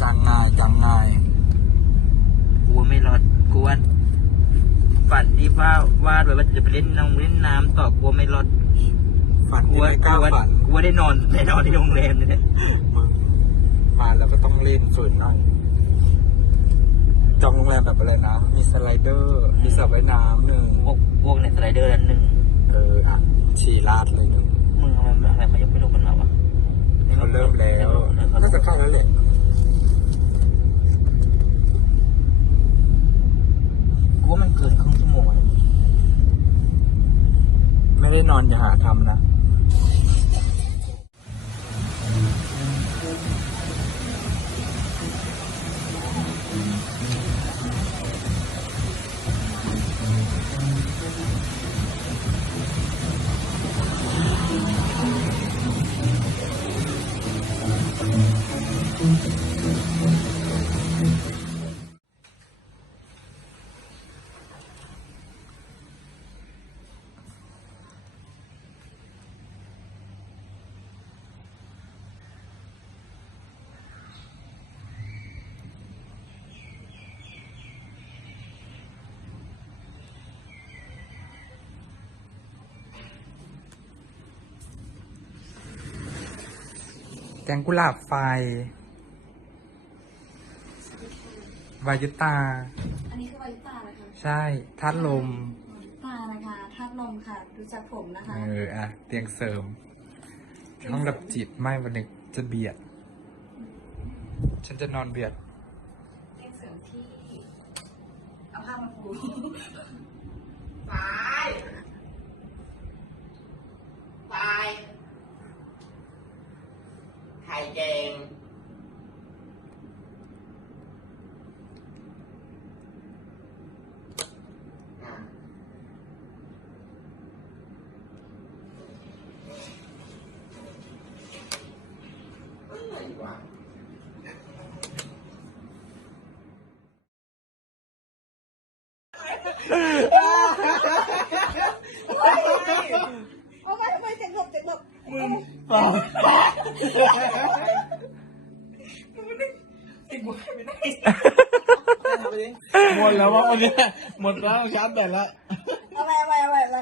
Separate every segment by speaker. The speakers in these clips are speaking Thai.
Speaker 1: จังง่ายจังง่าย
Speaker 2: กูว่าไม่รอดกูว่าฝันที่ว่าวาดไว้ว่าจะไปเล่นน้องเล่นน้ำต่อกูว่าไม่รอด
Speaker 1: ฝัน
Speaker 2: กู
Speaker 1: ที่
Speaker 2: ว่า
Speaker 1: ไม่ก
Speaker 2: กู
Speaker 1: ล้า
Speaker 2: ว่า
Speaker 1: ฝัน
Speaker 2: กูว่าได้นอนได้นอนที่โรงแรมเลยเนี่ย
Speaker 1: มึงมาแล้วก็ต้องเล่นฝืนหน่อยจองโรงแรมแบบอะไรนะมีสไลเดอร์มีสระว่ายน้ำหนึ่ง
Speaker 2: พวกพวกในสไลเดอร์อันหนึ่ง
Speaker 1: เอออะชีลาดเลยหนึ่ง
Speaker 2: มึงทำไมทำไมเขายังไม่ลงกันมาวะ
Speaker 1: เขาเริ่มแล้ว
Speaker 2: เขา
Speaker 1: น่าจะเข้าแล้วแหละ
Speaker 2: กูว่ามันเกินครึ่งชั่วโมงอะ
Speaker 1: ไม่ได้ นอนอย่าหาทำนะแก งกุหลาบไฟ วายุตา
Speaker 3: อันนี้คือวายุตานะคะ
Speaker 1: ใช่ธาตุลม
Speaker 3: วายุตานะคะธาตุลมค่ะ ดูจากผมนะคะ
Speaker 1: เอออะ เตียงเสริม ห้องดับจิตไม่วันนี้จะเบียด ฉันจะนอนเบียด
Speaker 3: เรียกเสริมที่ เอาผ้ามาปู
Speaker 4: ตายตาย ไข่แกงอะอะไรวะ
Speaker 3: เอาไปทำไมเจ็บหลบเจ็บหลบ
Speaker 5: หมดแล้วว่าวันเนี้ยหมดแล้วชาร์จแบตแล้ว
Speaker 3: เอาไปเอาไปเอาไปเอาไป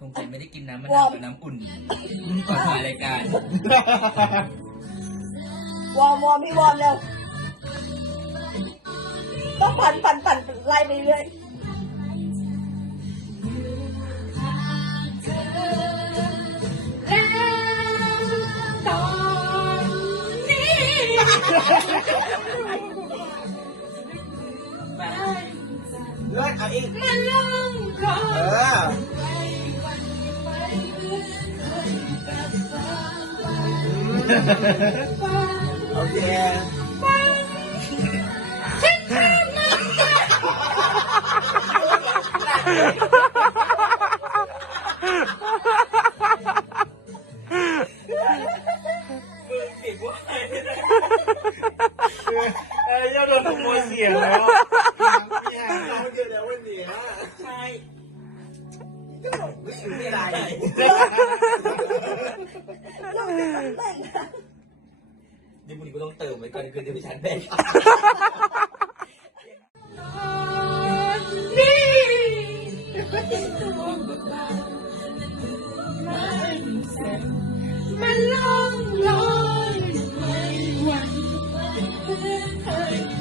Speaker 2: สงสัยไม่ได้กินน้ำมะนาวกับน้ำอุ่นก่อนถ่ายรายการ
Speaker 3: วอร์มวอร์มพี่วอร์มเร็วต้องปั่นปั่นปั่นไล่ไปเรื่อย ลือ
Speaker 4: ดเอาอีก
Speaker 3: มันลงรอน
Speaker 4: เออโอเค
Speaker 5: เอ้ยยังโดนขโมยเสียงแล้ว
Speaker 4: เนี่ยเราเจอแล้ววันนี้ ใช่ก็บอกไม่มีอะไร
Speaker 3: ลงไปปั่นแต่งนะ
Speaker 2: ดิบุญกูต้องเติมไว้ก่อนคืนเดี๋ยวไปชาร์จแบต
Speaker 3: มันลงลอยไม่หวั่นเพื่อเคย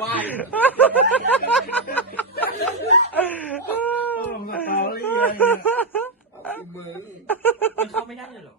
Speaker 4: ว้าย
Speaker 5: ต้องลงสตอรี่อะไรเนี่ย
Speaker 4: มึง
Speaker 2: มันเข้าไม่ได้เลยเหรอ